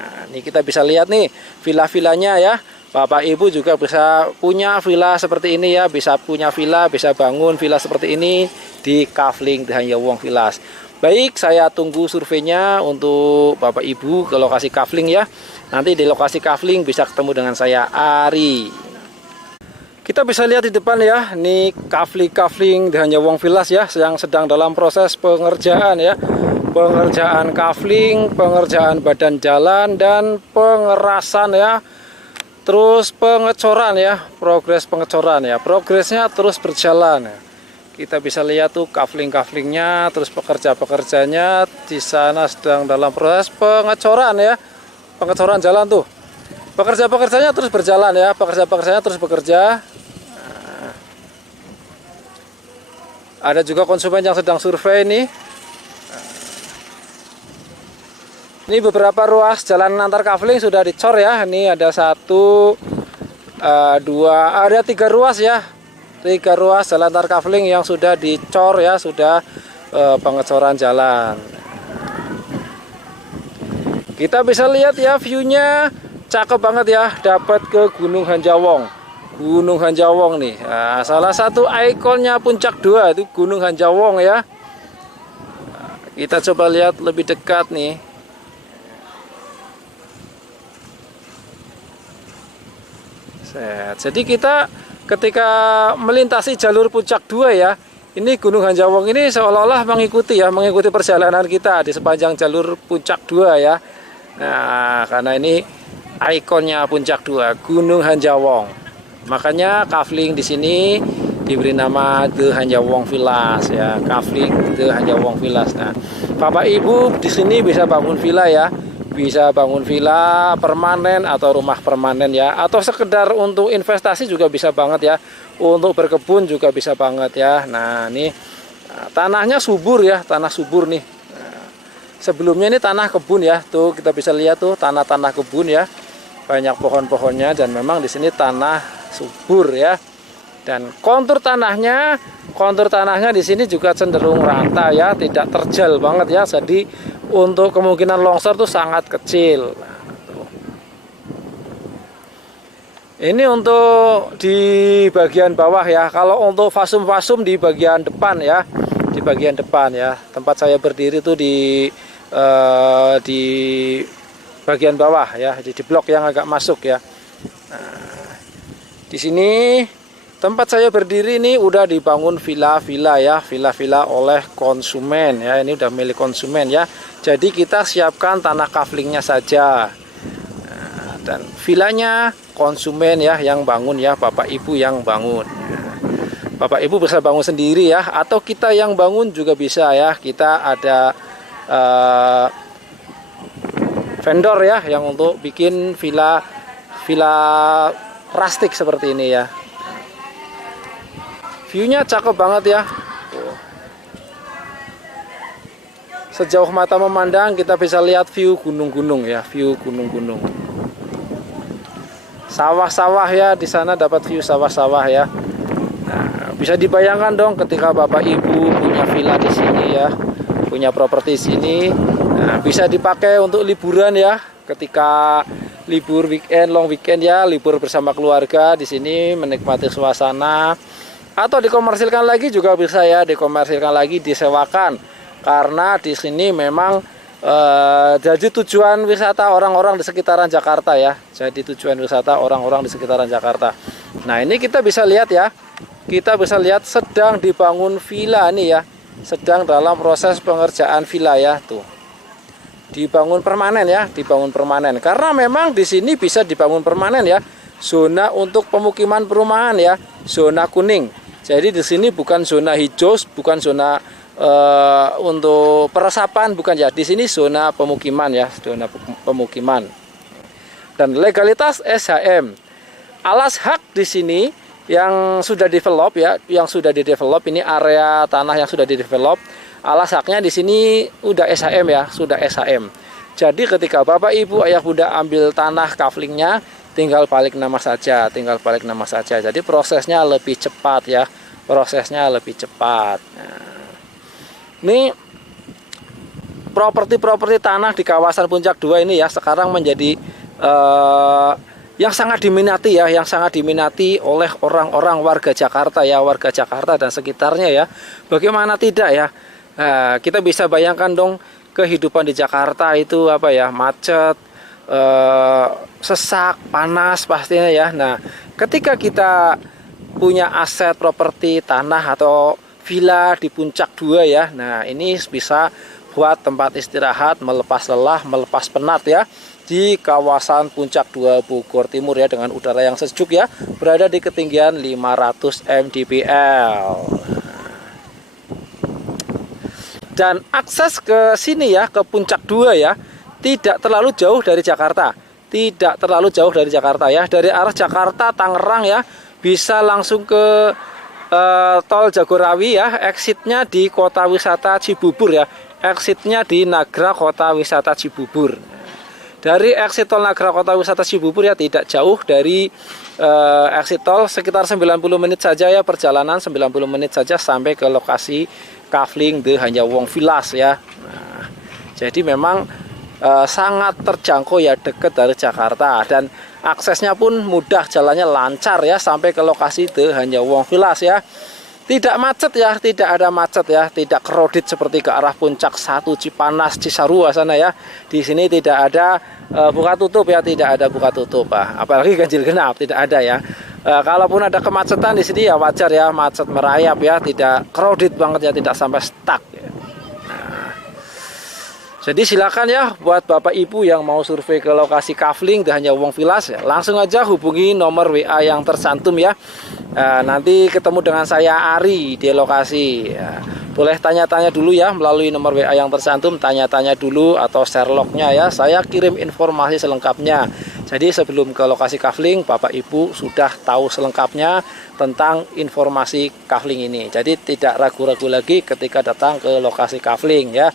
Nah, ini kita bisa lihat nih villa-villanya ya. Bapak Ibu juga bisa punya villa seperti ini ya, bisa punya villa, bisa bangun villa seperti ini di Kafling Dahanyawong Villas. Baik, saya tunggu surveinya untuk Bapak Ibu ke lokasi Kafling ya. Nanti di lokasi Kafling bisa ketemu dengan saya, Ari. Kita bisa lihat di depan ya, ini Kafling Dahanyawong Villas ya, yang sedang dalam proses pengerjaan ya. Pengerjaan kafling, pengerjaan badan jalan, dan pengerasan ya. Terus pengecoran ya, progres pengecoran ya, progresnya terus berjalan ya. Kita bisa lihat tuh kafling-kaflingnya, terus pekerja-pekerjanya di sana sedang dalam proses pengecoran ya, pengecoran jalan tuh. Pekerja-pekerjanya terus berjalan ya, pekerja-pekerjanya terus bekerja. Nah, ada juga konsumen yang sedang survei nih. Ini beberapa ruas jalan antar kafling sudah dicor ya. Ini ada 1, 2, ada 3 ruas ya. 3 ruas jalan antar kafling yang sudah dicor ya, sudah pengecoran jalan. Kita bisa lihat ya, view-nya cakep banget ya. Dapat ke Gunung Hanjawong. Gunung Hanjawong nih. Nah, salah satu ikonnya Puncak 2 itu Gunung Hanjawong ya. Nah, kita coba lihat lebih dekat nih. Jadi kita ketika melintasi jalur Puncak 2 ya, ini Gunung Hanjawong ini seolah-olah mengikuti perjalanan kita di sepanjang jalur Puncak 2 ya. Nah, karena ini ikonnya Puncak 2, Gunung Hanjawong. Makanya kafling di sini diberi nama The Hanjawong Villas ya, kafling The Hanjawong Villas. Nah, Bapak Ibu di sini bisa bangun villa ya. Bisa bangun villa permanen atau rumah permanen ya, atau sekedar untuk investasi juga bisa banget ya, untuk berkebun juga bisa banget ya. Nah, ini tanahnya subur ya, tanah subur nih. Nah, sebelumnya ini tanah kebun ya, tuh kita bisa lihat tuh tanah-tanah kebun ya, banyak pohon-pohonnya, dan memang di sini tanah subur ya. Dan kontur tanahnya di sini juga cenderung rata ya, tidak terjal banget ya, jadi untuk kemungkinan longsor tuh sangat kecil. Nah, ini untuk di bagian bawah ya. Kalau untuk fasum-fasum di bagian depan ya, di bagian depan ya. Tempat saya berdiri tuh di bagian bawah ya, di blok yang agak masuk ya. Nah, di sini tempat saya berdiri ini udah dibangun villa-villa ya, villa-villa oleh konsumen ya, ini udah milik konsumen ya. Jadi kita siapkan tanah kaflingnya saja. Nah, dan villanya konsumen ya yang bangun ya, Bapak Ibu yang bangun. Bapak Ibu bisa bangun sendiri ya, atau kita yang bangun juga bisa ya. Kita ada vendor ya yang untuk bikin villa rustic seperti ini ya. View-nya cakep banget ya. Sejauh mata memandang kita bisa lihat view gunung-gunung ya, view gunung-gunung. Sawah-sawah ya, di sana dapat view sawah-sawah ya. Nah, bisa dibayangkan dong ketika Bapak Ibu punya villa di sini ya, punya properti sini. Nah, bisa dipakai untuk liburan ya, ketika libur weekend, long weekend ya, libur bersama keluarga di sini menikmati suasana. Atau dikomersilkan lagi juga bisa ya, dikomersilkan lagi, disewakan, karena di sini memang jadi tujuan wisata orang-orang di sekitaran Jakarta ya, jadi tujuan wisata orang-orang di sekitaran Jakarta. Nah, ini kita bisa lihat ya, kita bisa lihat sedang dibangun villa nih ya, sedang dalam proses pengerjaan villa ya, tuh dibangun permanen ya, dibangun permanen, karena memang di sini bisa dibangun permanen ya, zona untuk pemukiman perumahan ya, zona kuning. Jadi di sini bukan zona hijau, bukan zona untuk peresapan, bukan ya. Di sini zona pemukiman ya, zona pemukiman. Dan legalitas SHM. Alas hak di sini yang sudah develop ya, yang sudah didevelop, ini area tanah yang sudah didevelop. Alas haknya di sini udah SHM ya, sudah SHM. Jadi ketika Bapak Ibu Ayah Bunda ambil tanah kaflingnya, tinggal balik nama saja, Jadi prosesnya lebih cepat ya, prosesnya lebih cepat. Nah, ini properti tanah di kawasan Puncak 2 ini ya sekarang menjadi yang sangat diminati ya, yang sangat diminati oleh orang-orang warga Jakarta ya, warga Jakarta dan sekitarnya ya. Bagaimana tidak ya? Nah, kita bisa bayangkan dong kehidupan di Jakarta itu apa ya, macet, sesak, panas pastinya ya. Nah, ketika kita punya aset properti tanah atau villa di Puncak 2 ya, nah ini bisa buat tempat istirahat, melepas lelah, melepas penat ya, di kawasan Puncak 2 Bogor Timur ya, dengan udara yang sejuk ya, berada di ketinggian 500 mdpl. Dan akses ke sini ya, ke Puncak 2 ya, tidak terlalu jauh dari Jakarta. Tidak terlalu jauh dari Jakarta ya. Dari arah Jakarta Tangerang ya, bisa langsung ke tol Jagorawi ya, exitnya di Kota Wisata Cibubur ya. Exitnya di Nagra Kota Wisata Cibubur. Dari exit tol Nagra Kota Wisata Cibubur ya, tidak jauh dari exit tol, sekitar 90 menit saja ya perjalanan, 90 menit saja sampai ke lokasi Kafling The Hanyawong Villas ya. Nah, jadi memang sangat terjangkau ya, dekat dari Jakarta, dan aksesnya pun mudah, jalannya lancar ya sampai ke lokasi The Hanyawong Villas ya. Tidak macet ya, tidak ada macet ya, tidak crowded seperti ke arah Puncak 1 Cipanas, Cisarua sana ya. Di sini tidak ada buka tutup ya, tidak ada buka tutup. Apalagi ganjil genap tidak ada ya. Kalaupun ada kemacetan di sini ya wajar ya, macet merayap ya, tidak crowded banget ya, tidak sampai stuck ya. Jadi silakan ya buat Bapak Ibu yang mau survei ke lokasi Kafling The Hanyawong Villas ya, langsung aja hubungi nomor WA yang tercantum ya. Nanti ketemu dengan saya Ari di lokasi ya. Boleh tanya-tanya dulu ya melalui nomor WA yang tercantum, tanya-tanya dulu atau share lognya ya, saya kirim informasi selengkapnya. Jadi sebelum ke lokasi Kafling, Bapak Ibu sudah tahu selengkapnya tentang informasi Kafling ini. Jadi tidak ragu-ragu lagi ketika datang ke lokasi Kafling ya.